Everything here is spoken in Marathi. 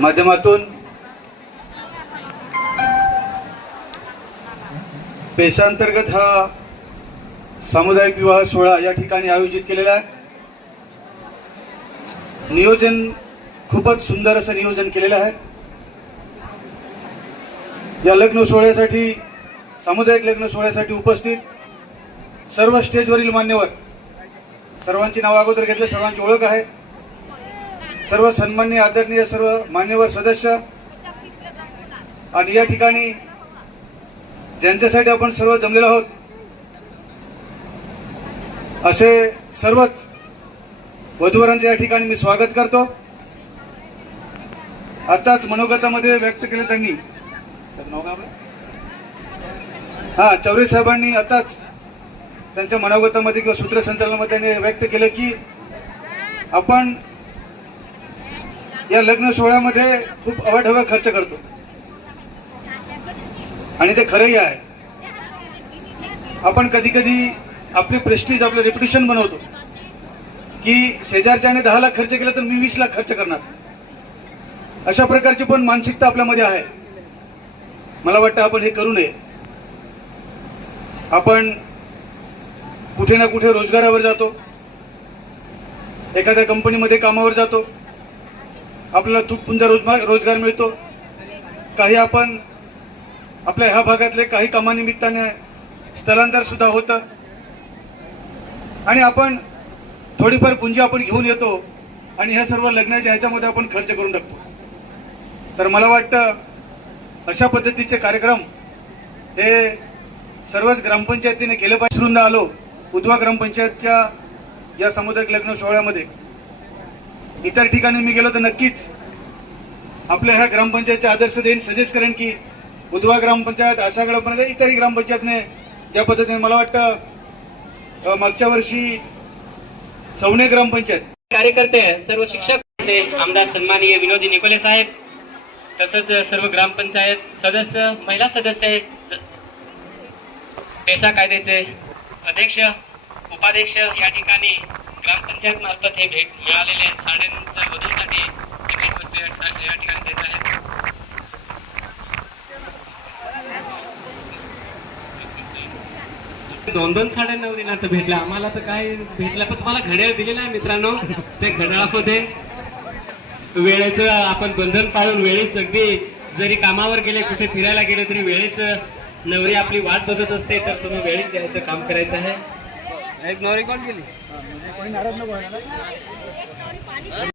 माध्यमातून पेशांतर्गत हा सामुदायिक विवाह सोहळा या ठिकाणी आयोजित केलेला आहे. नियोजन खूपच सुंदर असं नियोजन केलेलं आहे. या लग्न सोहळ्यासाठी सामुदायिक लग्न सोहळ्यासाठी उपस्थित सर्व स्टेजवरील मान्यवर सर्वांची नावं अगोदर घेतले सर्वांची ओळख आहे. सर्व सन्मान्य आदरणीय सर्व मान्यवर सदस्य आणि या ठिकाणी ज्यांच्यासाठी आपण सर्व जमलेलो आहोत असे सर्वच वधूवरांचे या ठिकाणी मी स्वागत करतो. आताच मनोगतामध्ये व्यक्त केले त्यांनी. हां हा चौरे साहेबांनी आताच त्यांच्या मनोगतामध्ये किंवा सूत्रसंचालनामध्ये त्यांनी व्यक्त केलं की आपण या लग्न सोहळ्यामध्ये खूप अवाढव्य खर्च करतो. आणि ते खरंही आहे. आपण कधी कधी आपली प्रेस्टीज आपलं रेप्युटेशन बनवतो. की शेजारच्याने दहा लाख खर्च केला तर मी वीस लाख खर्च करणार. अशा प्रकारची पण मानसिकता आपल्यामध्ये आहे. मला वाटतं आपण हे करू नये. आपण कुठे ना कुठे रोजगारावर जातो. एखाद्या कंपनीमध्ये कामावर जातो. आपल्याला तुटपुंजा रोजगार रोजगार मिळतो. काही आपण आपल्या ह्या भागातले काही कामानिमित्ताने स्थलांतर सुद्धा होतं. आणि आपण थोडीफार पुंजी आपण घेऊन येतो आणि ह्या सर्व लग्नाच्या ह्याच्यामध्ये आपण खर्च करून टाकतो. तर मला वाटतं अशा पद्धतीचे कार्यक्रम हे सर्वच ग्रामपंचायतीने केले पाहिजे. आलो. उद्वा ग्रामपंचायतच्या या सामुदायिक लग्न सोहळ्यामध्ये इतर ठिकाणी मी गेलो तर नक्कीच आपल्या ह्या ग्रामपंचायतच्या आदर्श देईन. सजेस्ट करेन की उद्वा ग्रामपंचायत आशा ग्रामपंचायत इतरही ग्रामपंचायतने ज्या पद्धतीने मला वाटतं मागच्या वर्षी सवणे ग्रामपंचायत. कार्यकर्ते सर्व शिक्षक आमदार सन्माननीय विनोदी निकोले साहेब तसंच सर्व ग्रामपंचायत सदस्य महिला सदस्य पेशा कायद्याचे अध्यक्ष उपाध्यक्ष या ठिकाणी ग्रामपंचायत मार्फत हे भेट मिळालेले साड्यांच्या वधूसाठी भेट वस्तू या ठिकाणी देत आहेत. दोन दोन साड्या नवरीला तर भेटल्या आम्हाला तर काय भेटलं? पण तुम्हाला घड्याळ दिलेलं आहे मित्रांनो. त्या घड्याळामध्ये वेळेचं आपण बंधन पाळून वेळेच अगदी जरी कामावर गेले कुठे फिरायला गेले तरी वेळेच नवरी आपली वाट बघत असते तर तुम्ही वेळेच द्यायचं काम करायचं आहे. एक नवरी कोण गेली